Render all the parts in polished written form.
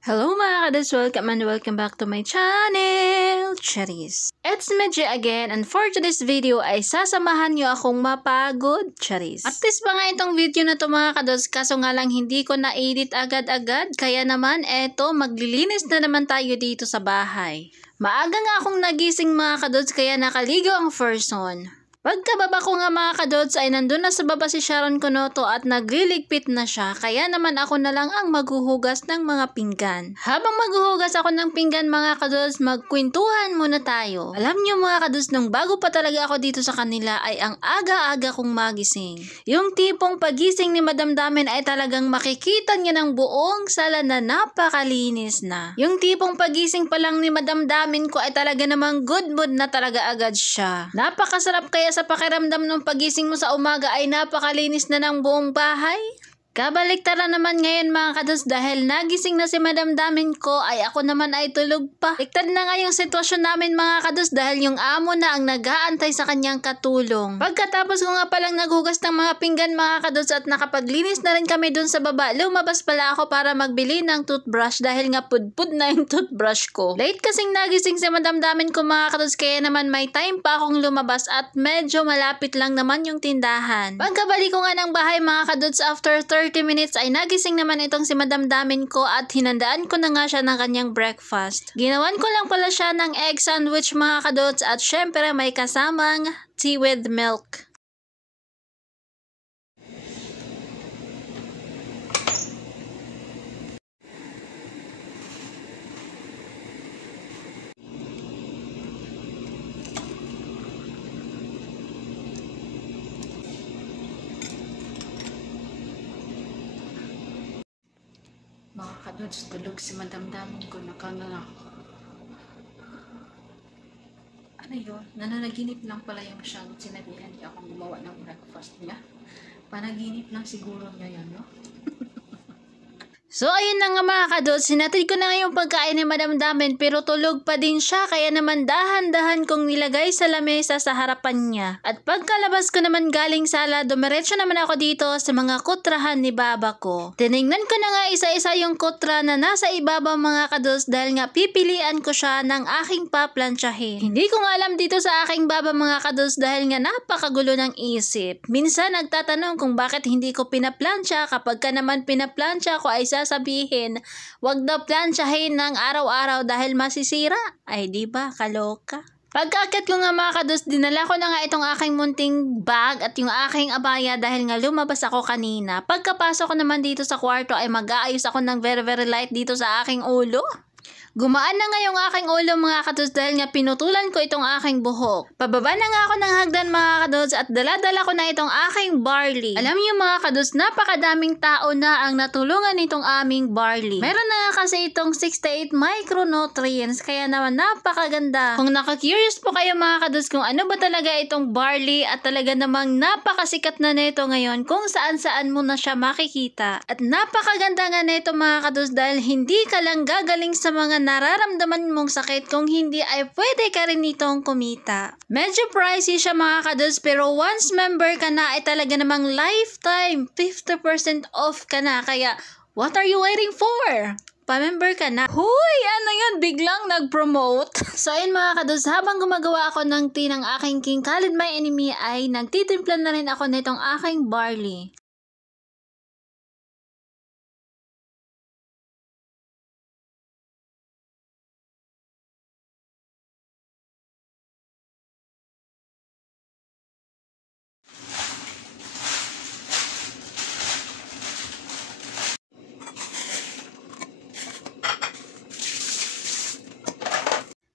Hello mga kadas! Welcome and welcome back to my channel, Charis. It's me G again, and for today's video ay sasamahan nyo akong mapagod, Charis. At least pa nga itong video na to mga kadas, kaso nga lang hindi ko na-edit agad-agad, kaya naman eto, maglilinis na naman tayo dito sa bahay. Maaga nga akong nagising mga kadas, kaya nakaligo ang person. Pagkababa ko nga mga kadods ay nandun na sa baba si Sharon Cunoto at nagliligpit na siya, kaya naman ako na lang ang maghuhugas ng mga pinggan. Habang maghuhugas ako ng pinggan mga kadods, magkwentuhan muna tayo. Alam niyo mga kadods, nung bago pa talaga ako dito sa kanila ay ang aga-aga kong magising. Yung tipong pagising ni Madam Damen ay talagang makikita niya ng buong sala na napakalinis na. Yung tipong pagising pa lang ni Madam Damen ko ay talaga namang good mood na talaga agad siya. Napakasarap kaya sa pakiramdam ng pagising mo sa umaga ay napakalinis na ng buong bahay. Kabaliktaran naman ngayon mga kados, dahil nagising na si Madam Damen ko ay ako naman ay tulog pa. Liktad na nga yung sitwasyon namin mga kados dahil yung amo na ang nag-aantay sa kanyang katulong. Pagkatapos ko nga palang naghugas ng mga pinggan mga kados at nakapaglinis na rin kami dun sa baba, lumabas pala ako para magbili ng toothbrush dahil nga pudpud na yung toothbrush ko. Late kasing nagising si Madam Damen ko mga kados, kaya naman may time pa akong lumabas at medyo malapit lang naman yung tindahan. Pagkabalik ko nga ng bahay mga kados, after 30 minutes ay nagising naman itong si Madam Damen ko at hinandaan ko na nga siya ng kanyang breakfast. Ginawan ko lang pala siya ng egg sandwich mga kadots at syempre may kasamang tea with milk. Mga kadods, tulog si Madam Damen ko, ano yun? Nananaginip lang pala yung siyang sinabihan niya akong gumawa ng breakfast niya. Panaginip lang siguro niya yan, no? So ayun na nga mga kadods, sinatid ko na nga yung pagkain ni Madam Damen pero tulog pa din siya, kaya naman dahan-dahan kong nilagay sa lamesa sa harapan niya. At pagkalabas ko naman galing sala, dumiretso naman ako dito sa mga kutrahan ni baba ko. Tinignan ko na nga isa-isa yung kutra na nasa ibabaw mga kadods dahil nga pipilian ko siya ng aking paplansyahin. Hindi ko nga alam dito sa aking baba mga kadods dahil nga napakagulo ng isip. Minsan nagtatanong kung bakit hindi ko pinaplansya, kapag ka naman pinaplansya ko ay sasabihin, wag daw plansyahin ng araw-araw dahil masisira. Ay di ba, kaloka. Pagkakit ko nga mga kados, dinala ko na nga itong aking munting bag at yung aking abaya dahil nga lumabas ako kanina. Pagkapasok ko naman dito sa kwarto ay mag-aayos ako ng very light dito sa aking ulo. Gumaan na nga yung aking ulo mga kados dahil nga pinutulan ko itong aking buhok. Pababa na nga ako ng hagdan mga kados at dala-dala ko na itong aking barley. Alam niyo mga kados, napakadaming tao na ang natulungan nitong aming barley. Meron na nga kasi itong 68 micronutrients, kaya naman napakaganda. Kung naka-curious po kayo mga kados kung ano ba talaga itong barley, at talaga namang napakasikat na nito ngayon kung saan-saan mo na siya makikita. At napakaganda nga nito mga kados dahil hindi ka lang gagaling sa mga nararamdaman mong sakit, kung hindi ay pwede ka rin itong kumita. Medyo pricey siya mga kados pero once member ka na ay talaga namang lifetime 50% off ka na, kaya what are you waiting for? Pa-member ka na. Huy! Ano yun? Biglang nag-promote. So ayun mga kados, habang gumagawa ako ng tea ng aking King Khalid My Enemy ay nagtitimpla na rin ako nitong aking barley.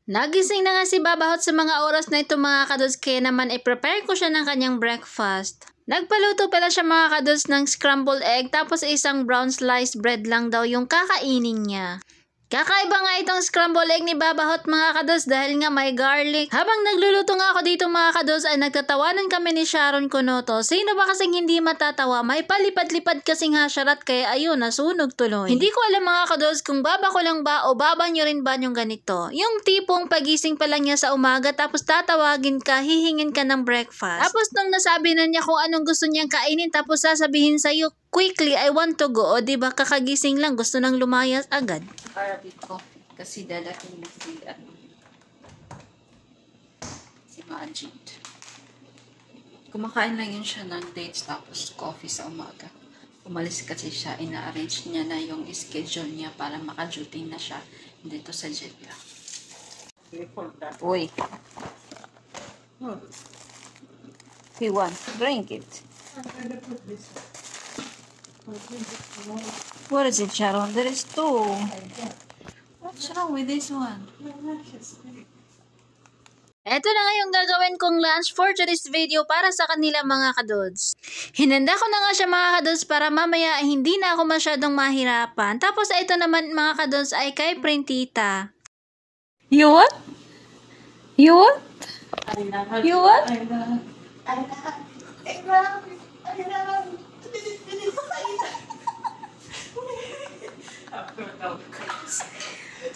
Nagising na nga si Babahot sa mga oras na ito mga kados, kaya naman i-prepare ko siya ng kanyang breakfast. Nagpaluto pala siya mga kados ng scrambled egg, tapos isang brown sliced bread lang daw yung kakainin niya. Kakaiba nga itong scrambled egg ni Babahot mga kados dahil nga may garlic. Habang nagluluto nga ako dito mga kados ay nagtatawanan kami ni Sharon Cunoto. Sino ba kasing hindi matatawa? May palipad-lipad kasing hasyarat, kaya ayun, nasunog tuloy. Hindi ko alam mga kados kung baba ko lang ba o baba nyo rin ba yung ganito. Yung tipong pagising pa lang niya sa umaga tapos tatawagin ka, hihingin ka ng breakfast. Tapos nung nasabi na niya kung anong gusto niyang kainin tapos sasabihin sa'yo, quickly, I want to go. O, diba, kakagising lang, gusto nang lumayas agad. Arabic coffee. Kasi dadating na si Majid. Kumakain lang yun siya ng dates tapos coffee sa umaga. Umalis kasi siya, ina-arrange niya na yung schedule niya para maka-duty na siya dito sa Jeddah. Uy. He wants to drink it. What is it, Sharon? There is two. What's wrong with this one? Ito na nga yung gagawin kong lunch for today's video para sa kanila mga kadods. Hinanda ko na nga siya mga kadods para mamaya hindi na ako masyadong mahirapan. Tapos ito naman mga kadods ay kay Printita. You what? You what? You what?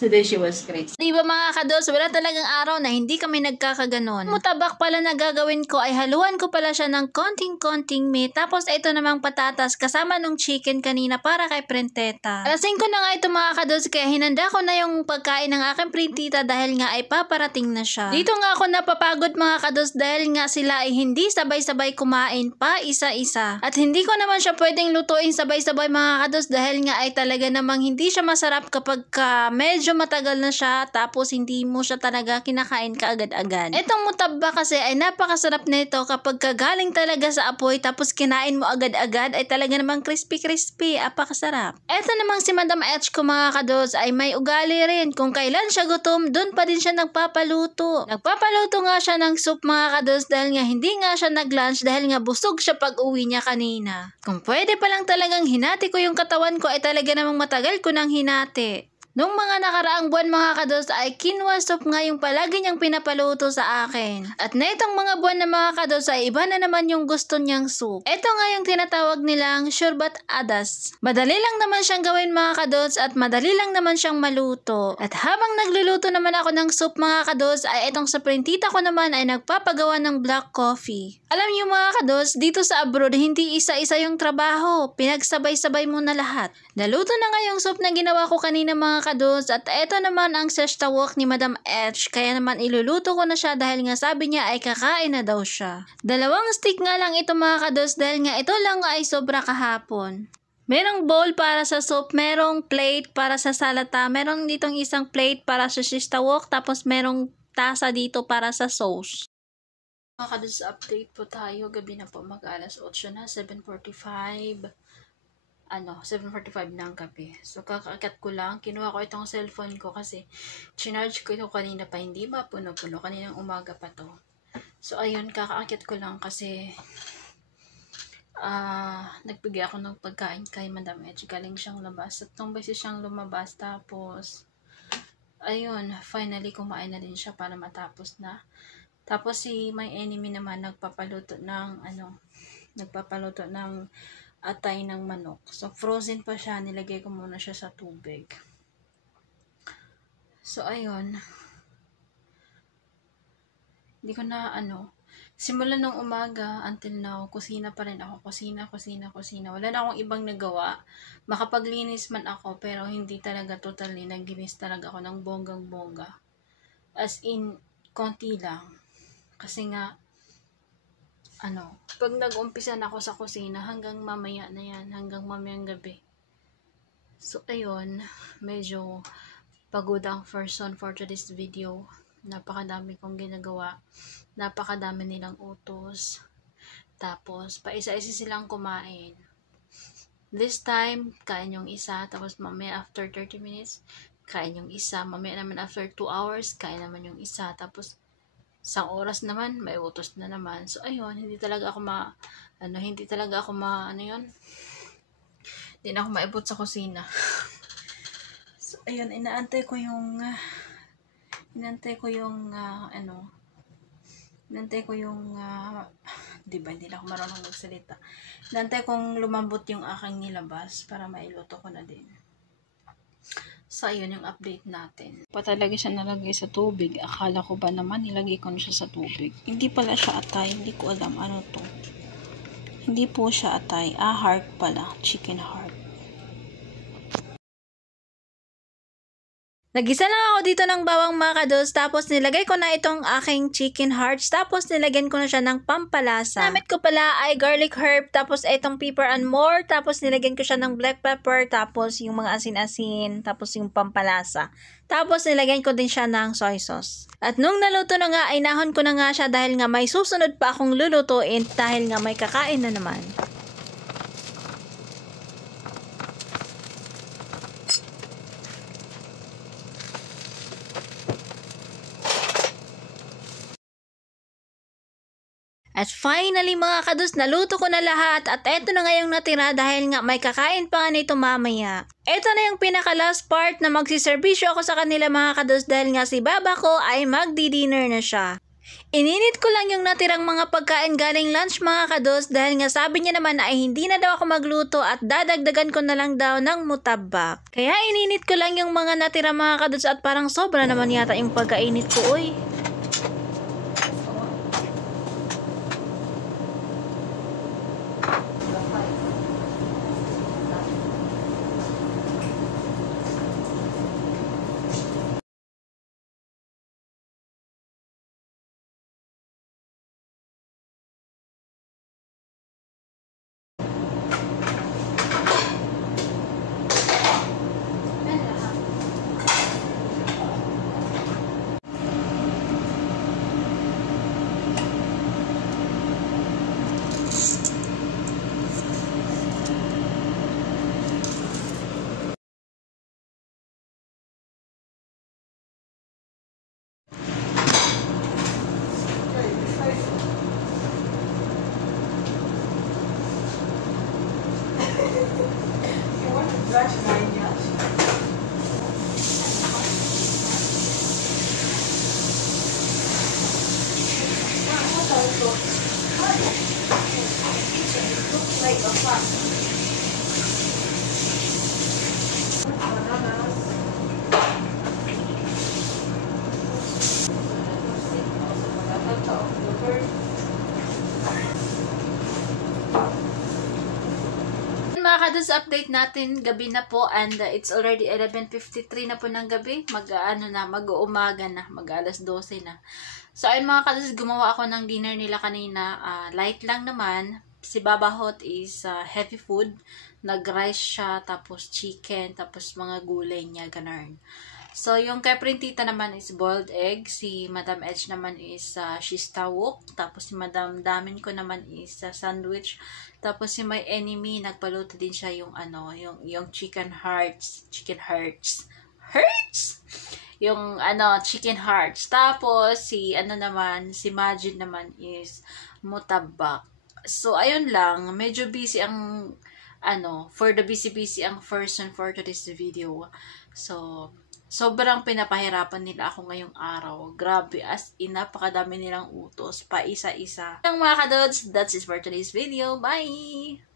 Today she was great. Diba mga kados, wala talagang araw na hindi kami nagkakaganon. Mutabak pala na gagawin ko ay haluan ko pala siya ng konting-konting meat. Tapos ito namang patatas kasama nung chicken kanina para kay Printeta. Alasing ko na nga ito mga kados kaya hinanda ko na yung pagkain ng aking Printita dahil nga ay paparating na siya. Dito nga ako napapagod mga kados dahil nga sila ay hindi sabay-sabay kumain pa isa-isa. At hindi ko naman siya pwedeng lutuin sabay-sabay mga kados dahil nga ay talaga namang hindi siya masarap kapag medyo matagal na siya tapos hindi mo siya talaga kinakain kaagad-agad. Itong mutabba kasi ay napakasarap nito kapag kagaling talaga sa apoy tapos kinain mo agad-agad ay talaga namang crispy-crispy. Apakasarap. Ito namang si Madam H ko mga kados ay may ugali rin. Kung kailan siya gutom, dun pa din siya nagpapaluto. Nagpapaluto nga siya ng soup mga kados dahil nga hindi nga siya nag-lunch dahil nga busog siya pag uwi niya kanina. Kung pwede pa lang talagang hinati ko yung katawan ko ay talaga namang matagal ko nang hinati. Nung mga nakaraang buwan mga kados ay quinoa soup nga yung palagi niyang pinapaluto sa akin. At na itong mga buwan na mga kados ay iba na naman yung gusto niyang soup. Ito nga yung tinatawag nilang shurbat adas. Madali lang naman siyang gawin mga kados at madali lang naman siyang maluto. At habang nagluluto naman ako ng soup mga kados ay itong sa Printita ko naman ay nagpapagawa ng black coffee. Alam niyo mga kados, dito sa abroad hindi isa-isa yung trabaho. Pinagsabay-sabay mo na lahat. Naluto na nga yung soup na ginawa ko kanina mga kados at eto naman ang seshtawok ni Madam H kaya naman iluluto ko na siya dahil nga sabi niya ay kakain na daw siya. 2 stick nga lang ito mga kados dahil nga ito lang ay sobra kahapon. Merong bowl para sa soup, merong plate para sa salata, merong ditong isang plate para sa seshtawok tapos merong tasa dito para sa sauce. Mga kados, update po tayo. Gabi na po, mag-alas 8 na, 7:45 ng gabi. So, kakaakyat ko lang. Kinuha ko itong cellphone ko kasi chinarge ko ito kanina pa. Hindi ba puno-puno? Kaninang umaga pa to. So, ayun, kakaakyat ko lang kasi nagbigay ako ng pagkain kay Madam Edge. Galing siyang labas. At nung beses siyang lumabas. Tapos, ayun, finally kumain na din siya para matapos na. Tapos si my enemy naman nagpapaluto ng atay ng manok. So frozen pa siya, nilagay ko muna siya sa tubig. So ayun. Hindi ko na simula nung umaga until now, kusina pa rin ako. Kusina. Wala na akong ibang nagawa. Makapaglinis man ako pero hindi talaga totally naglinis talaga ako ng bonggang-bongga. As in, konti lang. Kasi nga, pag nag-umpisa na ako sa kusina, hanggang mamaya na yan, hanggang mamayang gabi. So, ayun, medyo pagod ang person for today's video. Napakadami kong ginagawa. Napakadami nilang utos. Tapos, paisa-isa silang kumain. This time, kain yung isa, tapos mamaya after 30 minutes, kain yung isa. Mamaya naman after 2 hours, kain naman yung isa. Tapos, isang oras naman, may utos na naman. So, ayun, hindi talaga ako hindi na ako maibot sa kusina. So, ayun, inaantay ko yung, diba, hindi na ako marunong magsalita. Inaantay kong lumambot yung aking nilabas para mailuto ko na din. So, ayun yung update natin. Pa talaga siya nalagay sa tubig. Akala ko ba naman nilagay ko na siya sa tubig. Hindi pala siya atay. Hindi ko alam ano to. Hindi po siya atay. Heart pala. Chicken heart. Nagisa lang ako dito ng bawang mga kados, tapos nilagay ko na itong aking chicken hearts, tapos nilagyan ko na siya ng pampalasa. Gamit ko pala ay garlic herb, tapos itong pepper and more, tapos nilagyan ko siya ng black pepper, tapos yung mga asin-asin, tapos yung pampalasa. Tapos nilagyan ko din siya ng soy sauce. At nung naluto na nga, ay nahon ko na nga siya dahil nga may susunod pa akong lulutuin dahil nga may kakain na naman. At finally mga kados, naluto ko na lahat at eto na nga yung natira dahil nga may kakain pa nga nito mamaya. Eto na yung pinaka last part na magsiservisyo ako sa kanila mga kados dahil nga si baba ko ay magdi-dinner na siya. Ininit ko lang yung natirang mga pagkain galing lunch mga kados dahil nga sabi niya naman ay hindi na daw ako magluto at dadagdagan ko na lang daw ng mutabak. Kaya ininit ko lang yung mga natira mga kados at parang sobra naman yata yung pagkainit ko uy. Mga kados, update natin, gabi na po and it's already 11:53 na po ng gabi. Mag-uumaga na, mag-alas 12 na. So ayun mga kados, gumawa ako ng dinner nila kanina. Light lang naman. Si Baba Hot is heavy food. Nag-rice siya, tapos chicken, tapos mga gulay niya, ganun. So, yung kay Printita naman is boiled egg. Si Madam Edge naman is shistawok. Tapos si Madam Damin ko naman is sandwich. Tapos si my enemy, nagpaluto din siya yung yung chicken hearts. Chicken hearts. Hearts? Yung chicken hearts. Tapos si si Majid naman is mutabak. So, ayun lang. Medyo busy ang for the busy ang person for today's video. So, sobrang pinapahirapan nila ako ngayong araw. Grabe, as in, napakadami nilang utos, pa isa-isa. Ang mga kadods, that's it for today's video. Bye!